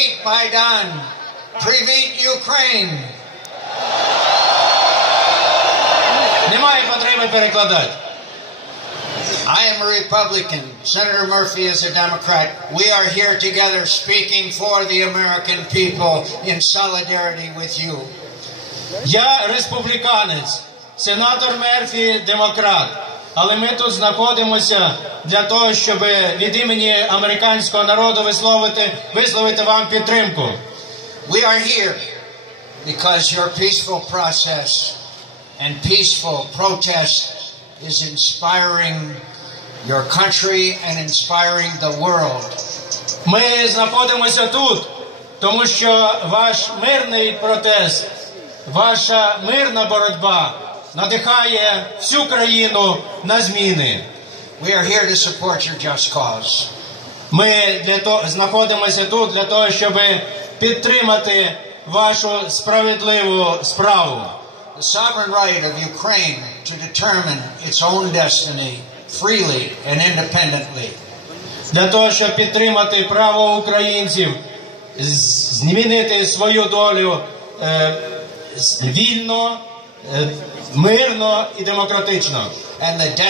Prevent Maidan. Prevent Ukraine. Немає потреби перекладати. I am a Republican. Senator Murphy is a Democrat. We are here together speaking for the American people in solidarity with you. Я республіканець. Сенатор Мерфі – демократ. Але ми тут знаходимося для того, щоб від імені американського народу висловити, висловити вам підтримку. We are here because your peaceful process and peaceful protest is inspiring your country and inspiring the world. Ми знаходимося тут, тому що ваш мирний протест, ваша мирна боротьба надихає всю країну на зміни. We are here to support your just cause. Ми для того знаходимося тут для того, щоб підтримати вашу справедливу справу. The sovereign right of Ukraine to determine its own destiny freely and independently. Для того, щоб підтримати право українців змінити свою долю е, вільно, мирно і демократично.